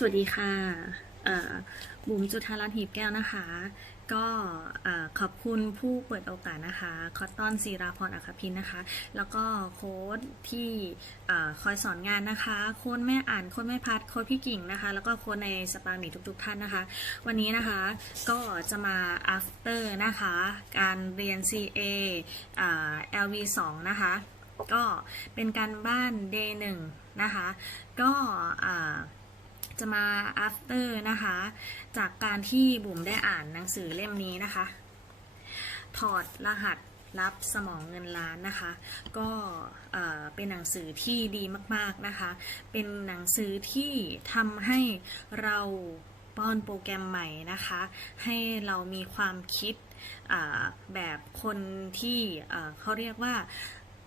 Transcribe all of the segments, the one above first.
สวัสดีค่ะบุ๋มจุธารัตน์หีบแก้วนะคะ ก็ขอบคุณผู้เปิดโอกาสนะคะ คอตตอนศิราพรอัคพินนะคะ แล้วก็โค้ดที่อคอยสอนงานนะคะ โค้ดแม่อ่าน โค้ดแม่พัด โค้ดพี่กิ่งนะคะ แล้วก็โค้ดในสปาหนีทุก ๆ ท่านนะคะ วันนี้นะคะก็จะมา after นะคะ การเรียน CA อ LV2 นะคะ ก็เป็นการบ้าน day 1นะคะ ก็ จะมา after นะคะ จากการที่บุ๋มได้อ่านหนังสือเล่มนี้นะคะ ถอดรหัสรับสมองเงินล้านนะคะ ก็เอ่อเป็นหนังสือที่ดีมากๆนะคะ เป็นหนังสือที่ทำให้เราป้อนโปรแกรมใหม่นะคะ ให้เรามีความคิดแบบคนที่เขาเรียกว่า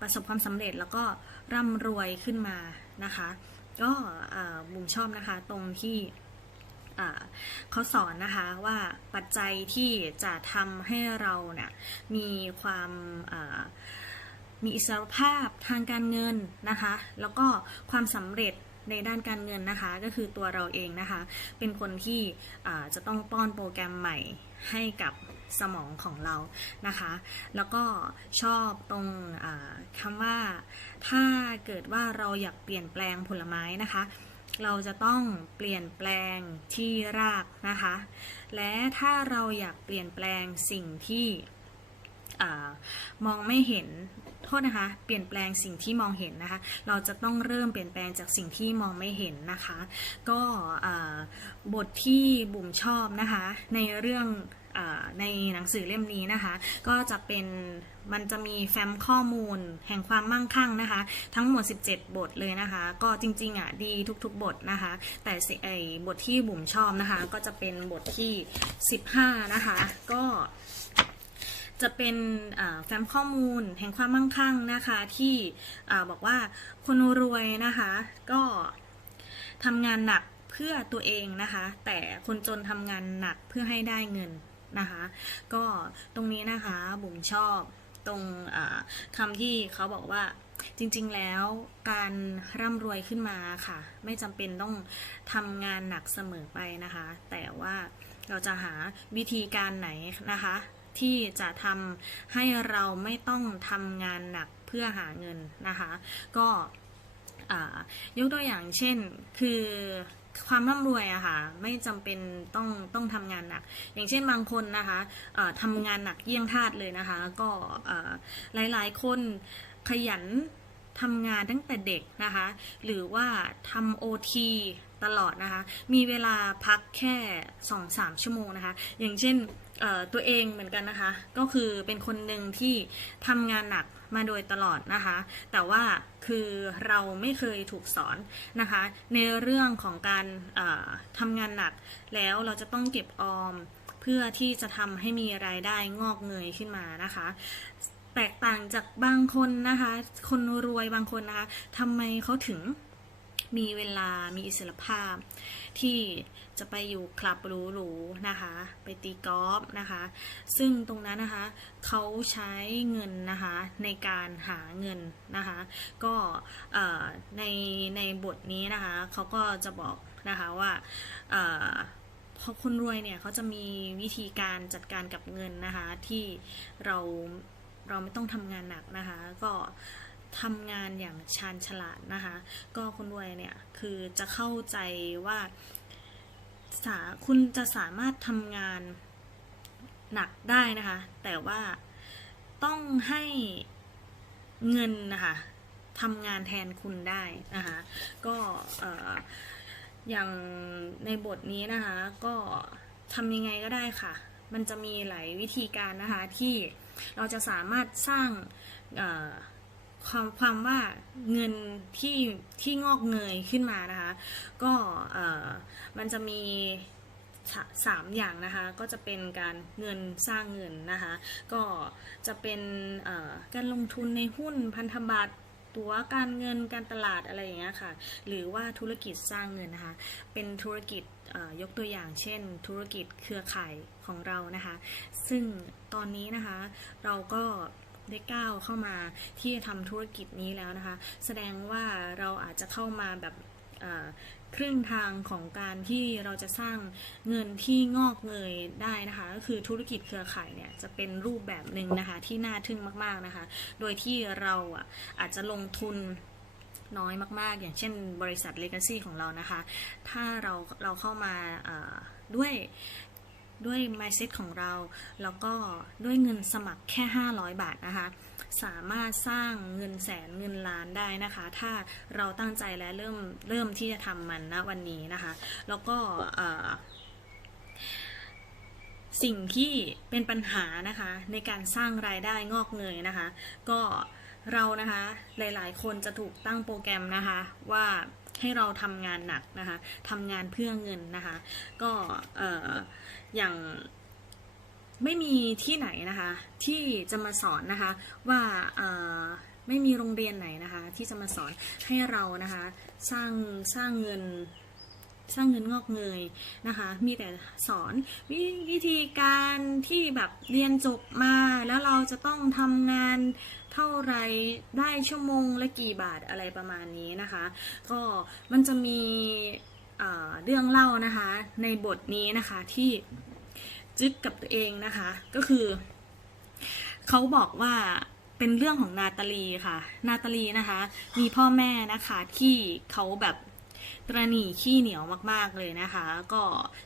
ประสบความสำเร็จแล้วก็ร่ำรวยขึ้นมานะคะ ก็บุ๋มชอบนะคะตรงที่เขาสอนนะคะว่าปัจจัยที่จะทำให้เราเนี่ยมีความมีอิสรภาพทางการเงินนะคะ แล้วก็ความสำเร็จในด้านการเงินนะคะก็คือตัวเราเองนะคะ เป็นคนที่จะต้องป้อนโปรแกรมใหม่ให้กับ สมองของเรานะคะ แล้วก็ชอบตรงอ่าคำว่า ถ้าเกิดว่าเราอยากเปลี่ยนแปลงผลไม้นะคะ เราจะต้องเปลี่ยนแปลงที่รากนะคะ และถ้าเราอยากเปลี่ยนแปลงสิ่งที่อมองไม่เห็นโทษนะคะ เปลี่ยนแปลงสิ่งที่มองเห็นนะคะ เราจะต้องเริ่มเปลี่ยนแปลงจากสิ่งที่มองไม่เห็นนะคะ ก็บทที่บุ๋มชอบนะคะ ในเรื่อง ในหนังสือเล่มนี้นะคะ ก็จะเป็นมันจะมีแฟ้มข้อมูลแห่งความมั่งคั่งนะคะ ทั้งหมด 17 บทเลยนะคะ ก็จริงๆอะดีทุกๆ บทนะคะ แต่ไอบทที่บุ๋มชอบนะคะ ก็จะเป็นบทที่ 15 นะคะ ก็จะเป็นแฟ้มข้อมูลแห่งความมั่งคั่งนะคะ ที่บอกว่าคนรวยนะคะ ก็ทำงานหนักเพื่อตัวเองนะคะ แต่คนจนทำงานหนักเพื่อให้ได้เงิน นะคะ ก็ตรงนี้นะคะบุ๋มชอบตรงอ่าคำที่เขาบอกว่าจริงๆ แล้วการร่ำรวยขึ้นมาค่ะ ไม่จำเป็นต้องทำงานหนักเสมอไปนะคะ แต่ว่าเราจะหาวิธีการไหนนะคะ ที่จะทำให้เราไม่ต้องทำงานหนักเพื่อหาเงินนะคะ ก็ยกตัวอย่างเช่นคือ ความร่ำรวยอะค่ะไม่จำเป็นต้องต้องทำงานหนัก อย่างเช่นบางคนนะคะทำงานหนักเยี่ยงทาสเลยนะคะ ก็เอ่อหลายๆ คนขยันทำงานตั้งแต่เด็กนะคะ หรือว่าทำโอทีตลอดนะคะ มีเวลาพักแค่2-3ชั่วโมงนะคะ อย่างเช่นตัวเองเหมือนกันนะคะ ก็คือเป็นคนหนึ่งที่ทำงานหนักมาโดยตลอดนะคะ แต่ว่าคือเราไม่เคยถูกสอนนะคะ ในเรื่องของการทำงานหนัก แล้วเราจะต้องเก็บออมเพื่อที่จะทำให้มีรายได้งอกเงยขึ้นมานะคะ แตกต่างจากบางคนนะคะ คนรวยบางคนนะคะทำไมเขาถึง มีเวลามีอิสรภาพ ที่จะไปอยู่คลับหรูๆนะคะ ไปตีกอล์ฟนะคะ ซึ่งตรงนั้นนะคะเขาใช้เงินนะคะในการหาเงินนะคะ ก็ในในบทนี้นะคะเขาก็จะบอกนะคะว่าพอคนรวยเนี่ยเขาจะมีวิธีการจัดการกับเงินนะคะที่เราเราไม่ต้องทำงานหนักนะคะ ก็ ทำงานอย่างชาญฉลาดนะคะ ก็คนรวยเนี่ยคือจะเข้าใจว่าสาคุณจะสามารถทำงานหนักได้นะคะ แต่ว่าต้องให้เงินนะคะทำงานแทนคุณได้นะคะก็เอ่อย่างในบทนี้นะคะ ก็ทำยังไงก็ได้ค่ะ มันจะมีหลายวิธีการนะคะที่เราจะสามารถสร้างเความความว่าเงินที่ที่งอกเงยขึ้นมานะคะ ก็เอ่อมันจะมีสามอย่างนะคะ ก็จะเป็นการเงินสร้างเงินนะคะ ก็จะเป็นการลงทุนในหุ้นพันธบัตรตัวการเงินการตลาดอะไรอย่างเงี้ยค่ะ หรือว่าธุรกิจสร้างเงินนะคะ เป็นธุรกิจยกตัวอย่างเช่น ธุรกิจเครือข่ายของเรานะคะ ซึ่งตอนนี้นะคะเราก็ ได้ก้าวเข้ามาที่จะทำธุรกิจนี้แล้วนะคะ แสดงว่าเราอาจจะเข้ามาแบบเครึ่งทางของการที่เราจะสร้างเงินที่งอกเงยได้นะคะก็คือธุรกิจเครือข่ายเนี่ยจะเป็นรูปแบบหนึ่งนะคะที่น่าทึ่งมากๆนะคะ โดยที่เราอะอาจจะลงทุนน้อยมากๆ อย่างเช่นบริษัท Legacy ของเรานะคะ ถ้าเราเราเข้ามาด้วย ด้วย mindset ของเรา แล้วก็ด้วยเงินสมัครแค่ 500 บาทนะคะ สามารถสร้างเงินแสนเงินล้านได้นะคะ ถ้าเราตั้งใจและเริ่มเริ่มที่จะทำมันณวันนี้นะคะ แล้วก็สิ่งที่เป็นปัญหานะคะในการสร้างรายได้งอกเงยนะคะ ก็เรานะคะหลาย ๆ คนจะถูกตั้งโปรแกรมนะคะว่า ให้เราทำงานหนักนะคะทำงานเพื่อเงินนะคะ ก็เอออย่างไม่มีที่ไหนนะคะ ที่จะมาสอนนะคะว่าไม่มีโรงเรียนไหนนะคะ ที่จะมาสอนให้เรานะคะ สร้างสร้างเงินสร้างเงินงอกเงยนะคะ มีแต่สอนวิธีการที่แบบเรียนจบมาแล้วเราจะต้องทำงาน เท่าไรได้ชั่วโมงละกี่บาทอะไรประมาณนี้นะคะ ก็มันจะมีเรื่องเล่านะคะในบทนี้นะคะที่จิ๊บกับตัวเองนะคะ ก็คือเขาบอกว่าเป็นเรื่องของนาตาลีค่ะ นาตาลีนะคะ มีพ่อแม่นะคะที่เขาแบบ ตระหนี่ขี้เหนียวมากๆเลยนะคะ ก็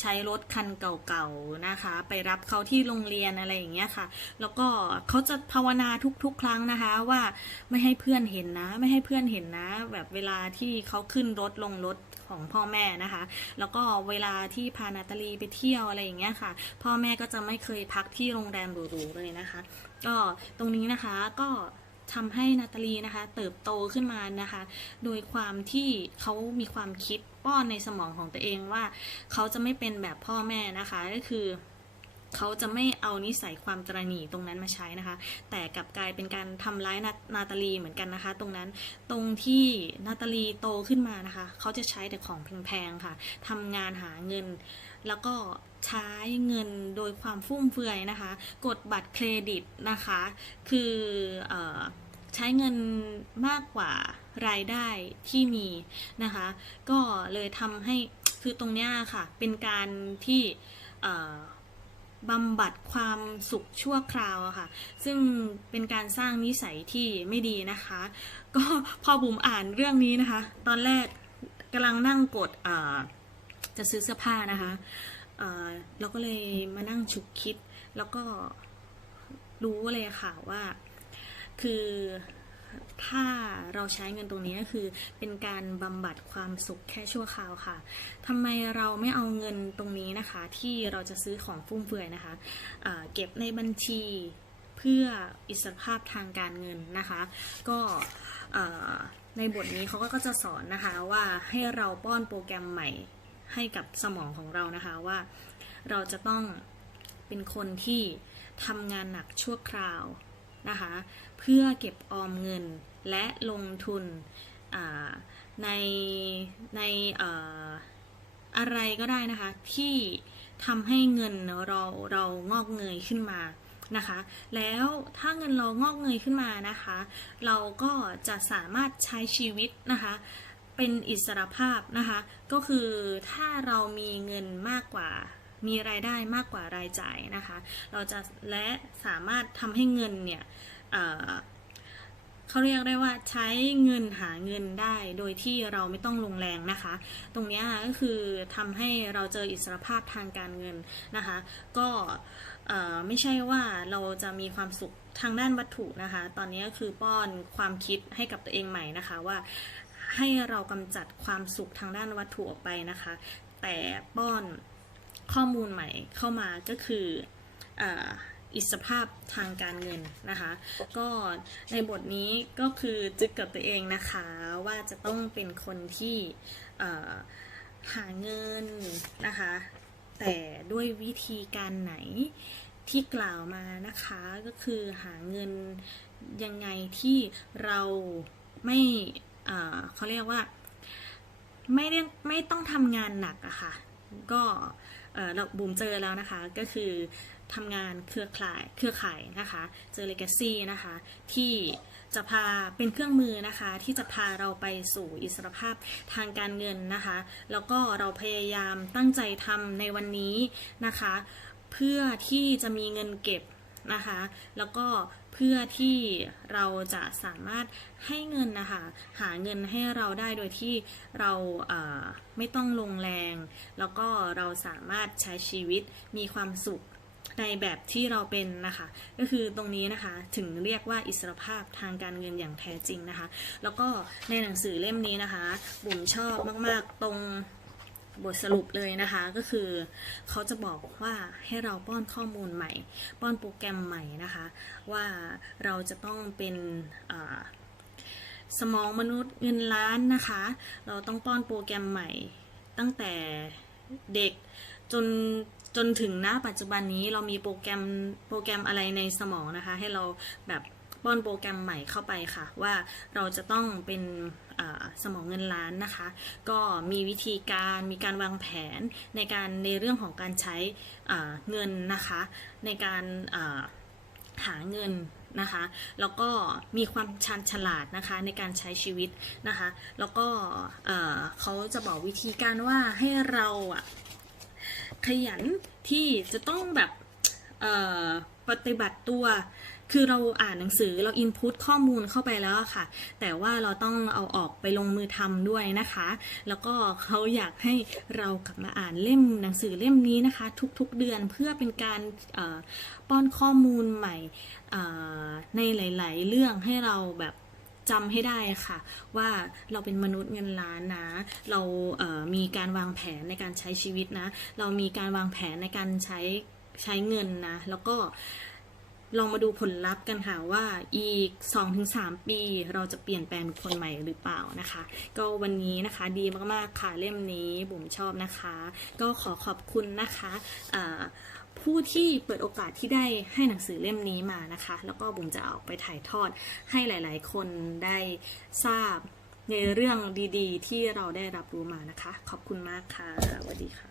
ใช้รถคันเก่าๆนะคะ ไปรับเขาที่โรงเรียนอะไรอย่างเงี้ยค่ะ แล้วก็เขาจะภาวนาทุกๆ ครั้งนะคะว่าไม่ให้เพื่อนเห็นนะ ไม่ให้เพื่อนเห็นนะ แบบเวลาที่เขาขึ้นรถลงรถของพ่อแม่นะคะ แล้วก็เวลาที่พานาตาลีไปเที่ยวอะไรอย่างเงี้ยค่ะ พ่อแม่ก็จะไม่เคยพักที่โรงแรมหรูๆเลยนะคะ ก็ตรงนี้นะคะก็ ทำให้นาตาลีนะคะ เติบโตขึ้นมานะคะ โดยความที่เขามีความคิดป้อนในสมองของตัวเองว่า เขาจะไม่เป็นแบบพ่อแม่นะคะ ก็คือเขาจะไม่เอานิสัยความตระหนี่ตรงนั้นมาใช้นะคะ แต่กลับกลายเป็นการทำร้ายนานาตาลีเหมือนกันนะคะ ตรงนั้นตรงที่นาตาลีโตขึ้นมานะคะ เขาจะใช้แต่ของแพงๆค่ะทำงานหาเงิน แล้วก็ใช้เงินโดยความฟุ่มเฟือยนะคะ กดบัตรเครดิตนะคะ คืออใช้เงินมากกว่ารายได้ที่มีนะคะ ก็เลยทำให้คือตรงเนี้ยค่ะ เป็นการที่บำบัดความสุขชั่วคราวอะค่ะ ซึ่งเป็นการสร้างนิสัยที่ไม่ดีนะคะ ก็พอบุ๋มอ่านเรื่องนี้นะคะ ตอนแรกกำลังนั่งกดอ่อ จะซื้อเสื้อผ้านะคะเราก็เลยมานั่งฉุกคิด แล้วก็รู้เลยค่ะว่า คือถ้าเราใช้เงินตรงนี้ก็คือเป็นการบำบัดความสุขแค่ชั่วคราวค่ะทำไมเราไม่เอาเงินตรงนี้นะคะ ที่เราจะซื้อของฟุ่มเฟือยนะคะะเก็บในบัญชีเพื่ออิสรภาพทางการเงินนะคะ ก็ในบทนี้เขาก็จะสอนนะคะว่าให้เราป้อนโปรแกรมใหม่ ให้กับสมองของเรานะคะว่า เราจะต้องเป็นคนที่ทำงานหนักชั่วคราวนะคะ เพื่อเก็บออมเงินและลงทุนในในอะไรก็ได้นะคะ ที่ทำให้เงินเราเรางอกเงยขึ้นมานะคะ แล้วถ้าเงินเรางอกเงยขึ้นมานะคะ เราก็จะสามารถใช้ชีวิตนะคะ เป็นอิสรภาพนะคะ ก็คือถ้าเรามีเงินมากกว่ามีรายได้มากกว่ารายจ่ายนะคะ เราจะและสามารถทำให้เงินเนี่ยเเขาเรียกได้ว่าใช้เงินหาเงินได้โดยที่เราไม่ต้องลงแรงนะคะ ตรงนี้ก็คือทำให้เราเจออิสรภาพทางการเงินนะคะ ก็ไม่ใช่ว่าเราจะมีความสุขทางด้านวัตถุนะคะ ตอนนี้ก็คือป้อนความคิดให้กับตัวเองใหม่นะคะว่า ให้เรากำจัดความสุขทางด้านวัตถุออกไปนะคะ แต่ป้อนข้อมูลใหม่เข้ามาก็คืออิสรภาพทางการเงินนะคะ ก็ในบทนี้ก็คือจึกกับตัวเองนะคะว่าจะต้องเป็นคนที่หาเงินนะคะ แต่ด้วยวิธีการไหนที่กล่าวมานะคะก็คือหาเงินยังไงที่เราไม่ เขาเรียกว่าไม่ได้ไม่ต้องทำงานหนักอะค่ะ ก็เอ่อเราบุ๋มเจอแล้วนะคะ ก็คือทำงานเครือข่ายเครือข่ายนะคะ เจอ Legacy นะคะ ที่จะพาเป็นเครื่องมือนะคะ ที่จะพาเราไปสู่อิสรภาพทางการเงินนะคะ แล้วก็เราพยายามตั้งใจทำในวันนี้นะคะ เพื่อที่จะมีเงินเก็บนะคะ แล้วก็ เพื่อที่เราจะสามารถให้เงินนะคะหาเงินให้เราได้โดยที่เราเไม่ต้องลงแรง แล้วก็เราสามารถใช้ชีวิตมีความสุขในแบบที่เราเป็นนะคะ ก็คือตรงนี้นะคะถึงเรียกว่าอิสรภาพทางการเงินอย่างแท้จริงนะคะ แล้วก็ในหนังสือเล่มนี้นะคะ บุ๋มชอบมาก ๆ ตรง บทสรุปเลยนะคะก็คือเขาจะบอกว่าให้เราป้อนข้อมูลใหม่ ป้อนโปรแกรมใหม่นะคะ ว่าเราจะต้องเป็นสมองมนุษย์เงินล้านนะคะ เราต้องป้อนโปรแกรมใหม่ ตั้งแต่เด็กจนจนถึงณปัจจุบันนี้เรามีโปรแกรมโปรแกรมอะไรในสมองนะคะ ให้เราแบบ ป้อนโปรแกรมใหม่เข้าไปค่ะ ว่าเราจะต้องเป็นสมองเงินล้านนะคะ ก็มีวิธีการมีการวางแผนในการในเรื่องของการใช้เงินนะคะ ในการหาเงินนะคะ แล้วก็มีความชันฉลาดนะคะในการใช้ชีวิตนะคะ แล้วก็เขาจะบอกวิธีการว่าให้เราอะขยันที่จะต้องแบบปฏิบัติตัว คือเราอ่านหนังสือเราอินพุตข้อมูลเข้าไปแล้วค่ะ แต่ว่าเราต้องเอาออกไปลงมือทำด้วยนะคะ แล้วก็เขาอยากให้เรากลับมาอ่านเล่มหนังสือเล่มนี้นะคะ ทุกๆเดือนเพื่อเป็นการป้อนข้อมูลใหม่ในหลาย ๆ เรื่องให้เราแบบจำให้ได้ค่ะ ว่าเราเป็นมนุษย์เงินล้านนะ เราเมีการวางแผนในการใช้ชีวิตนะ เรามีการวางแผนในการใช้ใช้เงินนะ แล้วก็ ลองมาดูผลลัพธ์กันค่ะว่าอีก 2-3 ปีเราจะเปลี่ยนแปลงเป็นคนใหม่หรือเปล่านะคะ ก็วันนี้นะคะดีมากๆค่ะเล่มนี้บุ๋มชอบนะคะ ก็ขอขอบคุณนะคะผู้ที่เปิดโอกาสที่ได้ให้หนังสือเล่มนี้มานะคะ แล้วก็บุ๋มจะเอาไปถ่ายทอดให้หลาย ๆ คนได้ทราบในเรื่องดีๆ ที่เราได้รับรู้มานะคะ ขอบคุณมากค่ะสวัสดีค่ะ